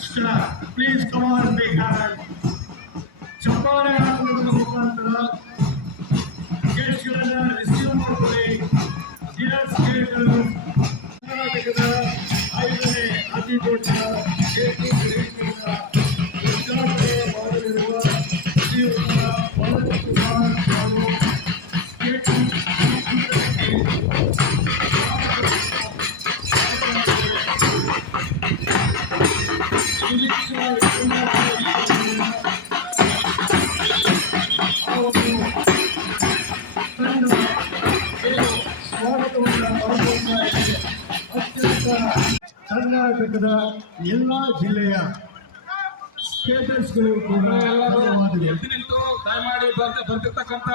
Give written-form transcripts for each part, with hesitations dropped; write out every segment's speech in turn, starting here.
extra. Please come on, big hand. ಚಪ್ಪಾಳೆ ಹಾಕುವುದರ ಮುಖಾಂತರ ಗೆಸ್ಟ್ಗಳನ್ನ receive ಮಾಡಿಕೊಳ್ಳಿ. ಡಿಯರ್ ಸ್ಟೇಟರ್ಸ್, ಕರ್ನಾಟಕದ 5ನೇ ಅತಿ ದೊಡ್ಡ ಉದ್ಘಾಟನೆ ಮಾಡಲಿರುವ ಶ್ರೀಯುತ ಭರತ್ ಕುಮಾರ್ ಅವರು ಕರ್ನಾಟಕದ ಎಲ್ಲ ಜಿಲ್ಲೆಯ ಸ್ಟೇಟಸ್ಗಳು ಕೂಡ ನಿಂತು ದಯಮಾಡಿ ಬರ್ತಿರ್ತಕ್ಕಂಥ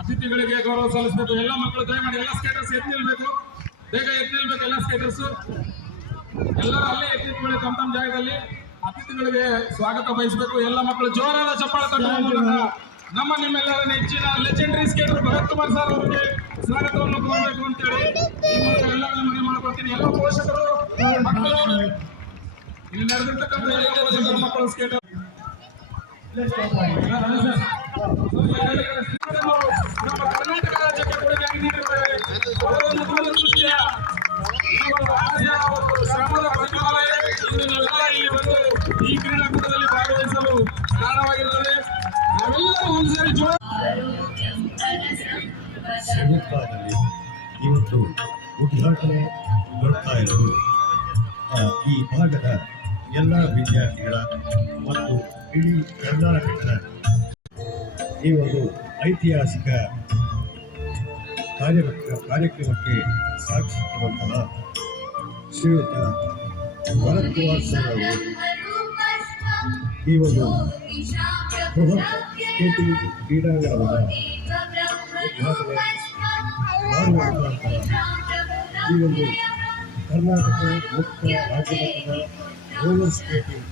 ಅತಿಥಿಗಳಿಗೆ ಗೌರವ ಸಲ್ಲಿಸಬೇಕು. ಎಲ್ಲ ಮಕ್ಕಳು ದಯಮಾಡಿ ಎಲ್ಲ ಸ್ಟೇಟಸ್ ಎದ್ದು ನಿಲ್ಬೇಕು, ಬೇಗ ಎದ್ದು ನಿಲ್ಬೇಕು. ಎಲ್ಲ ಸ್ಟೇಟಸ್ ಎಲ್ಲರೂ ಅಲ್ಲೇ ಎತ್ತಿಟ್ಕೊಳ್ಳಿ ತಮ್ಮ ತಮ್ಮ ಜಾಗದಲ್ಲಿ. ಅತಿಥಿಗಳಿಗೆ ಸ್ವಾಗತ ಬಯಸಬೇಕು. ಎಲ್ಲ ಮಕ್ಕಳು ಜೋರಾದ ಚಪ್ಪಾಳೆ ತಟ್ಟುವ ಮೂಲಕ ನಮ್ಮ ನಿಮ್ಮೆಲ್ಲರ ನೆಚ್ಚಿನ legendary skater Bharath Kumar sir ಅವರಿಗೆ ಸ್ವಾಗತವನ್ನು ಕೋರಬೇಕು ಅಂತೇಳಿ ಎಲ್ಲ ಮನೆ ಮಾಡ್ಕೊಳ್ತೀನಿ. ಎಲ್ಲ ಪೋಷಕರು ಮಕ್ಕಳು ಇಲ್ಲಿ ನಡೆದಿರ್ತಕ್ಕಂಥ ಎಲ್ಲ ಪೋಷಕರು ಮಕ್ಕಳು ಸ್ಕೇಟರ್ ನಮ್ಮ ಕರ್ನಾಟಕ ರಾಜ್ಯಕ್ಕೆ ಕೊಡುಗೆ ನೀಡಿರುತ್ತಾರೆ. ಅವರೊಂದು ದೂರದೃಷ್ಟಿಯ ಶ್ರಮದ ಪ್ರತಿಫಲ ಇಂದು ನಾವೆಲ್ಲ ಇಲ್ಲಿ ಬಂದು ಈ ಕ್ರೀಡಾಕೂಟದಲ್ಲಿ ಭಾಗವಹಿಸಲು ಕಾರಣವಾಗಿರುತ್ತದೆ. ನಾವೆಲ್ಲರೂ ಒಂದ್ಸರಿ ಸಮೀಪದಲ್ಲಿ ಇವತ್ತು ಉದ್ಘಾಟನೆ ಬರ್ತಾ ಇರೋದು ಈ ಭಾಗದ ಎಲ್ಲ ವಿದ್ಯಾರ್ಥಿಗಳ ಮತ್ತು ಇಡೀ ಕರ್ನಾಟಕದ ಈ ಒಂದು ಐತಿಹಾಸಿಕ ಕಾರ್ಯಕ್ರಮಕ್ಕೆ ಸಾಕ್ಷಿಸುವಂತಹ ಶ್ರೀಯುತ ಭರತ್ ಕುಮಾರ್ ಸರ್ ಅವರು ಈ ಒಂದು ಬೃಹತ್ ಸ್ಕೇಟಿಂಗ್ ಕ್ರೀಡಾಂಗಣವನ್ನು ಉದ್ಘಾಟನೆ ಮಾಡುವ ಮುಖಾಂತರ ಈ ಒಂದು ಕರ್ನಾಟಕ ಮುಕ್ತ ರಾಜ್ಯಮಟ್ಟದ roller skating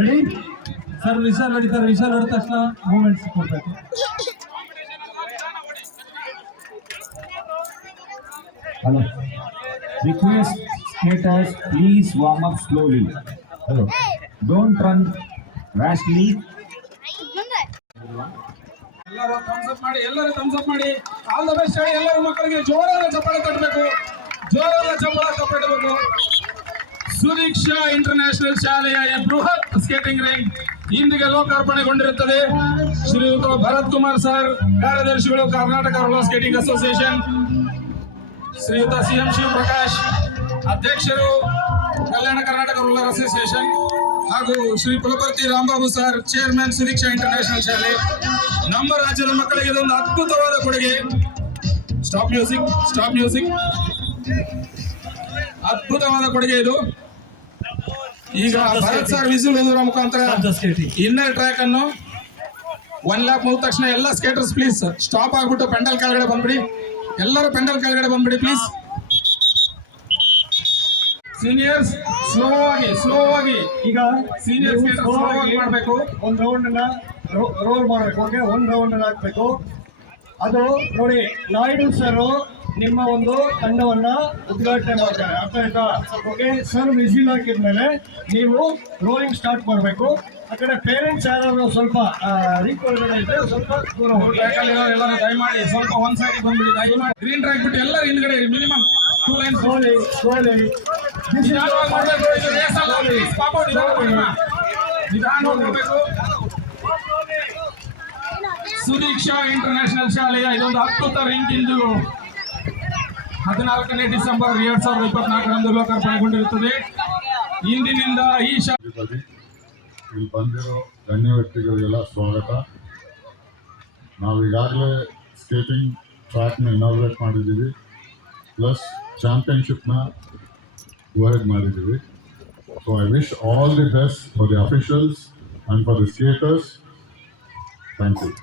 ready sir. Vishal ಹೊಡಿತಾರೆ. ವಿಶಾಲ್ ಹೊಡೆದ ತಕ್ಷಣ ಮೂಮೆಂಟ್ಸ್ ಕೊಡ್ಬೇಕು. Hello. Request skaters, please warm up slowly. Hello. Don't run rashly. ಎಲ್ಲರೂ ಥಮ್ಸ್ ಅಪ್ ಮಾಡಿ, ಎಲ್ಲರೂ ಥಮ್ಸ್ ಅಪ್ ಮಾಡಿ. ಆಲ್ ದ ಬೆಸ್ಟ್ ಹೇಳಿ ಎಲ್ಲರೂ ಮಕ್ಕಳಿಗೆ ಜೋರಾದ ಚಪ್ಪಾಳೆ ತಟ್ಟಬೇಕು, ಜೋರಾದ ಚಪ್ಪಾಳೆ ತಟ್ಟಬೇಕು. ಸುದೀಕ್ಷಾ ಇಂಟರ್ನ್ಯಾಷನಲ್ ಶಾಲೆಯ ಬೃಹತ್ ಸ್ಕೇಟಿಂಗ್ ರಿಂಗ್ ಇಂದಿಗೆ ಲೋಕಾರ್ಪಣೆಗೊಂಡಿರುತ್ತದೆ. ಶ್ರೀಯುತ ಭರತ್ ಕುಮಾರ್ ಸರ್, ಕಾರ್ಯದರ್ಶಿಗಳು ಕರ್ನಾಟಕ ರೋಲರ್ ಸ್ಕೇಟಿಂಗ್ ಅಸೋಸಿಯೇಷನ್. ಶ್ರೀಯುತ ಸಿಎಂ ಶಿವಪ್ರಕಾಶ್, ಅಧ್ಯಕ್ಷರು ಕಲ್ಯಾಣ ಕರ್ನಾಟಕ ರೋಲರ್ ಅಸೋಸಿಯೇಷನ್, ಹಾಗೂ ಶ್ರೀ ಕುಲಪತಿ ರಾಮಬಾಬು ಸರ್, ಚೇರ್ಮನ್ ಸುದೀಕ್ಷಾ ಇಂಟರ್ನ್ಯಾಷನಲ್ ಶಾಲೆ. ನಮ್ಮ ರಾಜ್ಯದ ಮಕ್ಕಳಿಗೆ ಇದೊಂದು ಅದ್ಭುತವಾದ ಕೊಡುಗೆ. Stop music. ಅದ್ಭುತವಾದ ಕೊಡುಗೆ ಇದು. ಈಗ ಭರತ್ ಸರ್ ವಿಸಿಲ್ ಹೋಗುವ ಮುಖಾಂತರ ಇನ್ನರ್ ಟ್ರ್ಯಾಕ್ ಅನ್ನು 1 ಲ್ಯಾಪ್ ಮುಗಿದ ತಕ್ಷಣ ಎಲ್ಲ ಸ್ಕೇಟರ್ಸ್ ಪ್ಲೀಸ್ ಸ್ಟಾಪ್ ಆಗ್ಬಿಟ್ಟು ಪೆಂಡಲ್ ಕೆಳಗಡೆ ಬಂದ್ಬಿಡಿ. ಎಲ್ಲರೂ ಪೆಂಡಲ್ ಕೆಳಗಡೆ ಬಂದ್ಬಿಡಿ ಪ್ಲೀಸ್. ಸೀನಿಯರ್ಸ್ ಸ್ಲೋ ಆಗಿ ಈಗ ಸೀನಿಯರ್ ಸ್ಕೇಟರ್ ಸ್ಲೋ ಆಗಿ ಮಾಡಬೇಕು. ಒಂದು ರೌಂಡ್ ರೋಲ್ ಮಾಡಬೇಕು. ಓಕೆ, ಒಂದು ರೌಂಡ್ ಹಾಕ್ಬೇಕು. ಅದು ನೋಡಿ, ನಾಯ್ಡು ಸರ್ ನಿಮ್ಮ ಒಂದು ತಂಡವನ್ನ ಉದ್ಘಾಟನೆ ಮಾಡ್ತಾರೆ. ಅರ್ಥ ಆಯ್ತಾ? ಓಕೆ, ಸರ್ ವಿಸಿಲ್ ಹಾಕಿದ್ಮೇಲೆ ನೀವು ರೋಲಿಂಗ್ ಸ್ಟಾರ್ಟ್ ಮಾಡಬೇಕು. ಆ ಕಡೆ ಪೇರೆಂಟ್ಸ್ ಯಾರು ಸ್ವಲ್ಪ ರೀಕೊಳಗಡೆ ಇದ್ರೆ ಸ್ವಲ್ಪ ದೂರ ಹೋಗಿ. ಎಲ್ಲರೂ ದಯಮಾಡಿ ಸ್ವಲ್ಪ ಒಂದ್ ಸೈಡ್ ಬಂದ್ಬಿಡಿ. ದಯಮಾಡಿ ಗ್ರೀನ್ ಟ್ರ್ಯಾಕ್ ಬಿಟ್ಟು ಎಲ್ಲರೂ ಹಿಂದ್ಗಡೆ ಮಿನಿಮಮ್ 2 ಲೈನ್ಸ್ ಸ್ಲೋಲಿ ನಿಧಾನವಾಗಿ ಮಾಡಬೇಕು. ಸುದೀಕ್ಷಾ ಇಂಟರ್ನ್ಯಾಷನಲ್ ಶಾಲೆಯ ಇದೊಂದು ಅದ್ಭುತ ರಿಂಗ್ ಇಂದು 14ನೇ ಡಿಸೆಂಬರ್ 2024ರಂದು ಲೋಕಾರ್ಪಣೆಗೊಂಡಿರುತ್ತದೆ. ಇಂದಿನಿಂದ ಈ ಇಲ್ಲಿ ಬಂದಿರೋ ಗಣ್ಯ ವ್ಯಕ್ತಿಗಳಿಗೆಲ್ಲ ಸ್ವಾಗತ. ನಾವು ಈಗಾಗಲೇ ಸ್ಕೇಟಿಂಗ್ ಟ್ರ್ಯಾಕ್ನ ಇನಾಗ್ರೇಟ್ ಮಾಡಿದ್ದೀವಿ, ಪ್ಲಸ್ ಚಾಂಪಿಯನ್ಶಿಪ್ನ ಹೊರಗೆ ಮಾಡಿದ್ದೀವಿ. So I wish all the best for the officials and for the skaters. Thank you.